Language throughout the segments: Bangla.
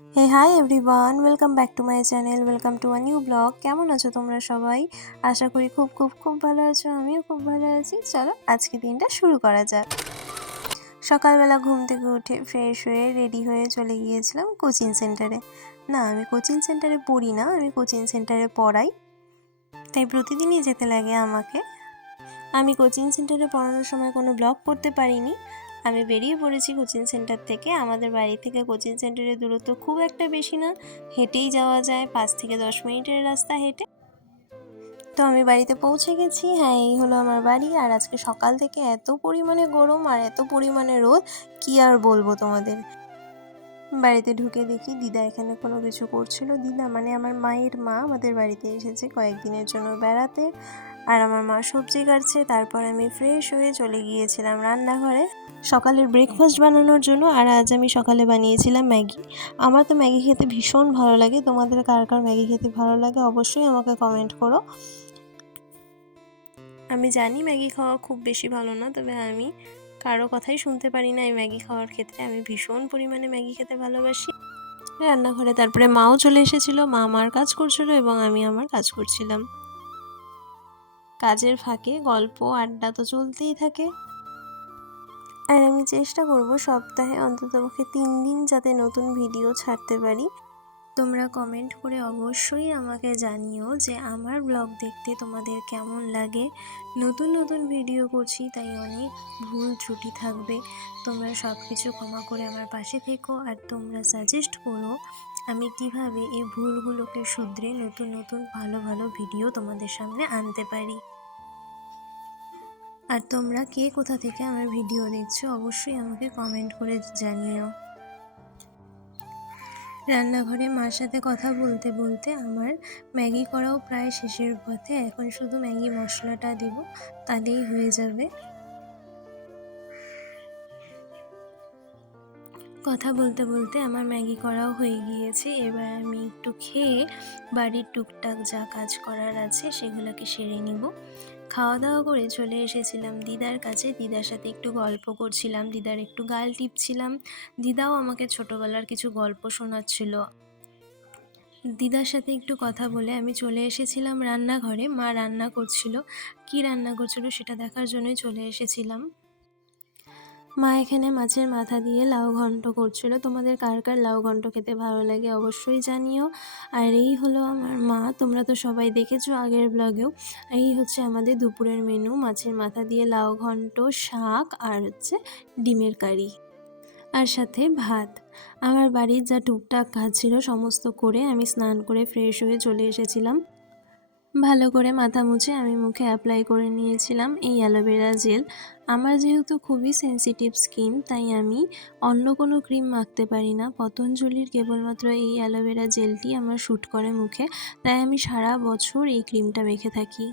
Hey hi everyone welcome back to my channel welcome to a new vlog কেমন আছো তোমরা সবাই? আশা করি খুব খুব খুব ভালো আছো। আমিও খুব ভালো আছি। চলো আজকে দিনটা শুরু করা যাক। সকালবেলা ঘুম থেকে উঠে ফ্রেশ হয়ে রেডি হয়ে চলে গিয়েছিলাম কোচিং সেন্টারে না, আমি কোচিং সেন্টারে পড়ি না, আমি কোচিং সেন্টারে পড়াই। তাই প্রতিদিনই যেতে লাগে আমাকে। আমি কোচিং সেন্টারে পড়ানোর সময় কোনো ব্লগ করতে পারিনি। আমি বেরিয়ে পড়েছি কোচিং সেন্টার থেকে। আমাদের বাড়ি থেকে কোচিং সেন্টারের দূরত্ব খুব একটা বেশি না। হেঁটেই যাওয়া যায়, পাঁচ থেকে দশ মিনিটের রাস্তা হেঁটে। তো আমি বাড়িতে পৌঁছে গেছি। হ্যাঁ এই হলো আমার বাড়ি। আর আজকে সকাল থেকে এত পরিমাণে গরম আর এত পরিমাণে রোদ, কি আর বলব তোমাদের? বাড়িতে ঢুকে দেখি দিদা এখানে কোনো কিছু করছিল। দিদা মানে আমার মায়ের মা আমাদের বাড়িতে এসেছে কয়েকদিনের জন্য বেড়াতে। আর আমার মা সবজি কাটছে, তারপর আমি ফ্রেশ হয়ে চলে গিয়েছিলাম রান্নাঘরে। সকালের ব্রেকফাস্ট বানানোর জন্য আর আজ আমি সকালে বানিয়েছিলাম ম্যাগি। আমার তো ম্যাগি খেতে ভীষণ ভালো লাগে। তোমাদের কার কার ম্যাগি খেতে ভালো লাগে অবশ্যই আমাকে কমেন্ট করো। আমি জানি ম্যাগি খাওয়া খুব বেশি ভালো না, তবে আমি কারও কথাই শুনতে পারি না এই ম্যাগি খাওয়ার ক্ষেত্রে। আমি ভীষণ পরিমাণে ম্যাগি খেতে ভালোবাসি। রান্নাঘরে তারপরে মাও চলে এসেছিল, মা আমার কাজ করছিল এবং আমি আমার কাজ করছিলাম। কাজের ফাঁকে গল্প, আড্ডা তো চলতেই থাকে। আর আমি চেষ্টা করব সপ্তাহে অন্ততপক্ষে তিন দিন যাতে নতুন ভিডিও ছাড়তে পারি। তোমরা কমেন্ট করে অবশ্যই আমাকে জানিও যে আমার ব্লগ দেখতে তোমাদের কেমন লাগে। নতুন নতুন ভিডিও করছি, তাই অনেক ভুল ত্রুটি থাকবে। তোমরা সব কিছু ক্ষমা করে আমার পাশে থেকো আর তোমরা সাজেস্ট করো আমি কীভাবে এই ভুলগুলোকে শুধরে নতুন নতুন, ভালো ভালো ভিডিও তোমাদের সামনে আনতে পারি? আর তোমরা কে কোথা থেকে আমার ভিডিও দেখছ, অবশ্যই আমাকে কমেন্ট করে জানিও। রান্নাঘরে মার সাথে কথা বলতে বলতে আমার ম্যাগি করাও প্রায় শেষের পথে। এখন শুধু ম্যাগি মশলাটা দেব, তাহলেই হয়ে যাবে। কথা বলতে বলতে আমার ম্যাগি করাও হয়ে গিয়েছে। এবার আমি একটু খেয়ে বাড়ির টুকটাক যা কাজ করার আছে সেগুলোকে সেরে নিব। খাওয়া দাওয়া করে চলে এসেছিলাম দিদার কাছে। দিদার সাথে একটু গল্প করছিলাম, দিদার একটু গাল টিপছিলাম। দিদাও আমাকে ছোটোবেলার কিছু গল্প শোনাচ্ছিল। দিদার সাথে একটু কথা বলে আমি চলে এসেছিলাম রান্নাঘরে। মা রান্না করছিল। কি রান্না করছিল সেটা দেখার জন্যই চলে এসেছিলাম। মা এখানে মাছের মাথা দিয়ে লাউ ঘন্ট করছিল। তোমাদের কার কার লাউ ঘন্ট খেতে ভালো লাগে অবশ্যই জানিও। আর এই হলো আমার মা, তোমরা তো সবাই দেখেছ আগের ব্লগেও এই হচ্ছে আমাদের দুপুরের মেনু মাছের মাথা দিয়ে লাউ ঘন্ট, শাক আর হচ্ছে ডিমের কারি। আর সাথে ভাত। আমার বাড়ির যা টুকটাক কাজ ছিল সমস্ত করে আমি স্নান করে ফ্রেশ হয়ে চলে এসেছিলাম। ভালো করে মাথা মুছে আমি মুখে অ্যাপ্লাই করে নিয়েছিলাম এই অ্যালোভেরা জেল আমার যেহেতু খুবই সেন্সিটিভ স্কিন তাই আমি অন্য কোনো ক্রিম মাখতে পারি না। পতঞ্জলির কেবলমাত্র এই অ্যালোভেরা জেলটি আমার শ্যুট করে মুখে। তাই আমি সারা বছর এই ক্রিমটা মেখে থাকি।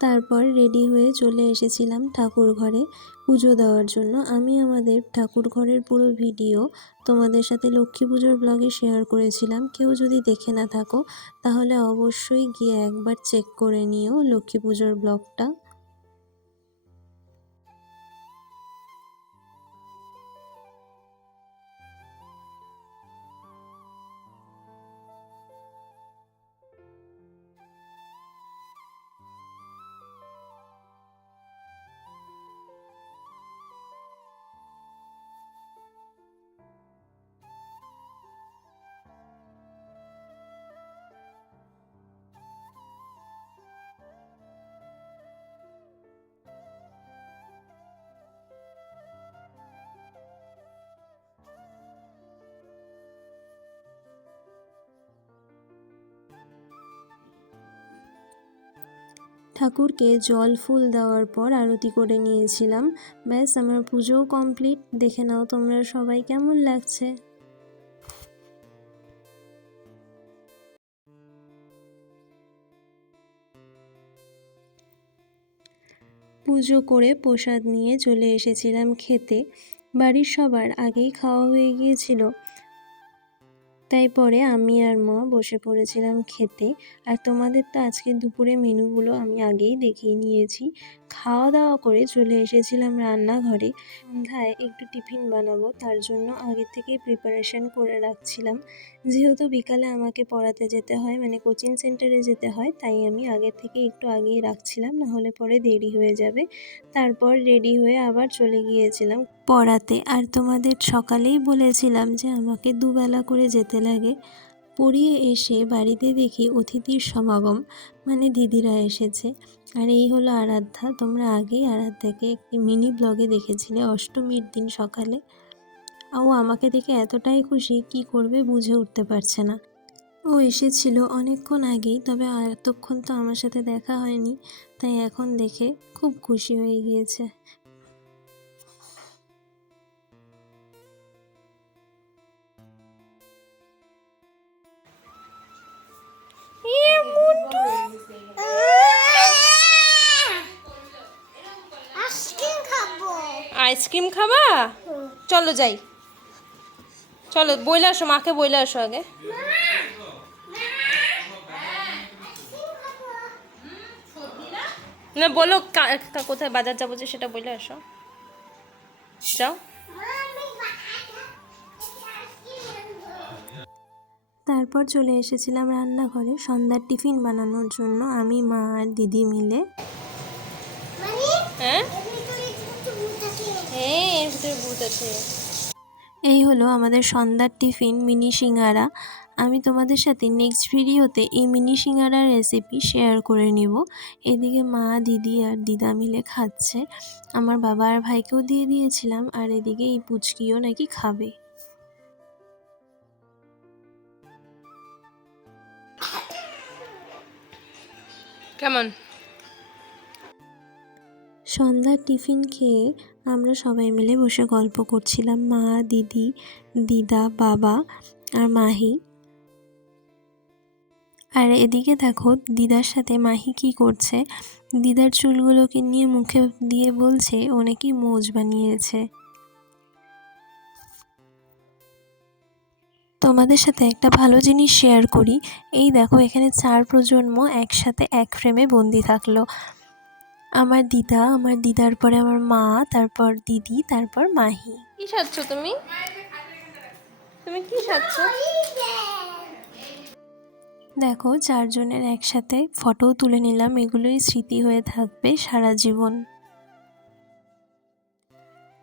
তারপর রেডি হয়ে চলে এসেছিলাম ঠাকুর ঘরে পুজো দেওয়ার জন্য। আমি আমাদের ঠাকুর ঘরের পুরো ভিডিও তোমাদের সাথে লক্ষ্মী পুজোর ব্লগে শেয়ার করেছিলাম। কেউ যদি দেখে না থাকো, তাহলে অবশ্যই গিয়ে একবার চেক করে নিও লক্ষ্মী পুজোর ব্লগটা ঠাকুরকে জল, ফুল দেওয়ার পর আরতি করে নিয়েছিলাম। ব্যাস, আমার পুজোও কমপ্লিট দেখে নাও তোমরা সবাই কেমন লাগছে। পুজো করে প্রসাদ নিয়ে চলে এসেছিলাম খেতে। বাড়ির সবার আগেই খাওয়া হয়ে গিয়েছিল। তাই পরে আমি আর মা বসে পড়েছিলাম খেতে। আর তোমাদের তো আজকে দুপুরে মেনুগুলো আমি আগেই দেখিয়ে নিয়েছি। খাওয়া দাওয়া করে চলে এসেছিলাম রান্নাঘরে। সন্ধ্যায় একটু টিফিন বানাবো, তার জন্য আগে থেকেই প্রিপারেশন করে রাখছিলাম। যেহেতু বিকালে আমাকে পড়াতে যেতে হয় মানে কোচিং সেন্টারে যেতে হয়, তাই আমি আগে থেকে একটু আগেই রাখছিলাম না হলে পরে দেরি হয়ে যাবে। তারপর রেডি হয়ে আবার চলে গিয়েছিলাম পড়াতে। আর তোমাদের সকালেই বলেছিলাম যে আমাকে দুবেলা করে যেতে লাগে। পড়িয়ে এসে বাড়িতে দেখি অতিথির সমাগম মানে দিদিরা এসেছে। আর এই হলো আরাধ্যা। তোমরা আগেই আরাধ্যাকে একটি মিনি ব্লগে দেখেছিলে, অষ্টমীর দিন সকালে। ও আমাকে দেখে এতটাই খুশি, কি করবে বুঝে উঠতে পারছে না। ও এসেছিল অনেকক্ষণ আগেই, তবে এতক্ষণ তো আমার সাথে দেখা হয়নি, তাই এখন দেখে খুব খুশি হয়ে গিয়েছে। আইসক্রিম খাবা? চলো যাই। চলো বইলে আসো মাকে বইলে আসো আগে। না বলো কোথায় বাজার যাব যে সেটা বইলে আসো। যাও। তারপর চলে এসেছিলাম রান্নাঘরে সন্ধ্যার টিফিন বানানোর জন্য। আমি মা আর দিদি মিলে। হ্যাঁ? হ্যাঁ এর ভিতরে ভূত আছে। এই হলো আমাদের সন্ধ্যার টিফিন মিনি সিঙ্গারা। আমি তোমাদের সাথে নেক্সট ভিডিওতে এই মিনি সিঙ্গারার রেসিপি শেয়ার করে নেব। এদিকে মা দিদি আর দিদা মিলে খাচ্ছে। আমার বাবা আর ভাইকেও দিয়ে দিয়েছিলাম আর এদিকে এই পুচকিও নাকি খাবে। কেমন? সন্ধ্যার টিফিন খেয়ে আমরা সবাই মিলে বসে গল্প করছিলাম, মা, দিদি, দিদা, বাবা আর মাহি। আর এদিকে দেখো, দিদার সাথে মাহি কি করছে? দিদার চুলগুলোকে নিয়ে মুখে দিয়ে বলছে, ও নাকি মোজ বানিয়েছে। তোমাদের সাথে একটা ভালো জিনিস শেয়ার করি। এই দেখো, এখানে চার প্রজন্ম একসাথে এক ফ্রেমে বন্দি থাকল। আমার দিদা আমার দিদার পরে আমার মা তারপর দিদি তারপর মাহি। কি সাজছ তুমি? তুমি কি সাজছ? দেখো চারজনের একসাথে ফটো তুলে নিলাম এগুলোই স্মৃতি হয়ে থাকবে সারা জীবন।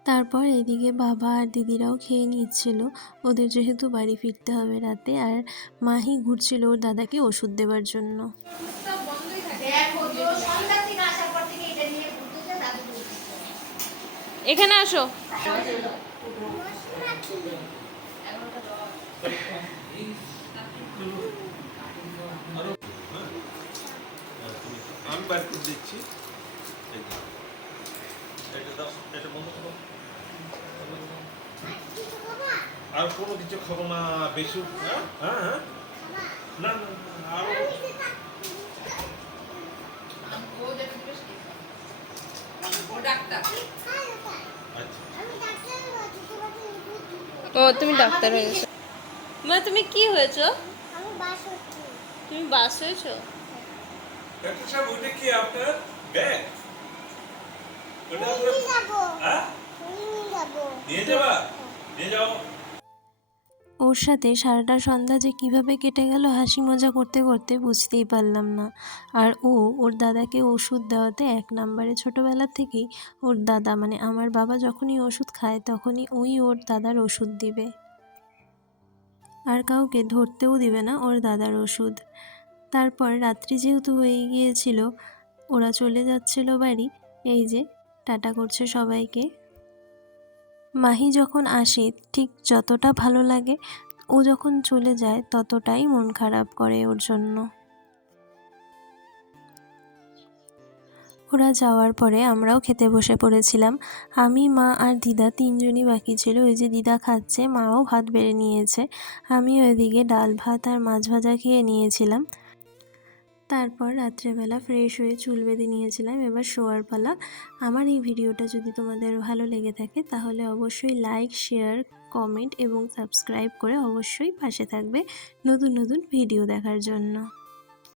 তারপর এদিকে বাবা আর দিদিরাও খেয়ে নিচ্ছিল। ওদের যেহেতু বাড়ি ফিরতে হবে রাতে আর মাহি ঘুরছিল ওর দাদাকে ওষুধ দেওয়ার জন্য। এখানে আসো। আমি বার করে দিচ্ছি। এটা দাও, এটা বন্ধ করো। আর কোনো কিছু খাব না বেশি হ্যাঁ? হ্যাঁ হ্যাঁ? না না না, আরও আচ্ছা আমি ডাক্তার বলছি তোমাকে ওষুধ দিব। ও তুমি ডাক্তার হয়েছো। মানে মা তুমি কি হয়েছো? আমি বাস হচ্ছি তুমি বাস হয়েছো? ডাক্তার সাহেব ওটা কি আপনার? ব্যাগ? ওটা হ্যাঁ? নিয়ে যাব। নিয়ে যাবা? নিয়ে যাও। ওর সাথে সারাটা সন্ধ্যা যে কীভাবে কেটে গেল হাসি মজা করতে করতে বুঝতেই পারলাম না। আর ও, ওর দাদাকে ওষুধ দেওয়াতে এক নম্বরে ছোটোবেলা থেকেই ওর দাদা মানে আমার বাবা যখনই ওষুধ খায় তখনই ওই ওর দাদার ওষুধ দিবে। আর কাউকে ধরতেও দিবে না ওর দাদার ওষুধ। তারপর রাত্রি যেহেতু হয়ে গিয়েছিল, ওরা চলে যাচ্ছিল বাড়ি, এই যে, টাটা করছে সবাইকে। মাহি যখন আসে, ঠিক যতটা ভালো লাগে, ও যখন চলে যায়, ততটাই মন খারাপ করে ওর জন্য। ওরা যাওয়ার পরে আমরাও খেতে বসে পড়েছিলাম। আমি, মা আর দিদা তিনজনই বাকি ছিল। ওই যে দিদা খাচ্ছে, মাও ভাত বেড়ে নিয়েছে। আমি ওইদিকে ডাল ভাত আর মাছ ভাজা খেয়ে নিয়েছিলাম। তারপর রাত্রেবেলা ফ্রেশ হয়ে চুল বেঁধে নিয়েছিলাম, এবার শোয়ার পালা। আমার এই ভিডিওটা যদি তোমাদের ভালো লেগে থাকে, তাহলে অবশ্যই লাইক শেয়ার কমেন্ট এবং সাবস্ক্রাইব করে অবশ্যই পাশে থাকবে নতুন নতুন ভিডিও দেখার জন্য।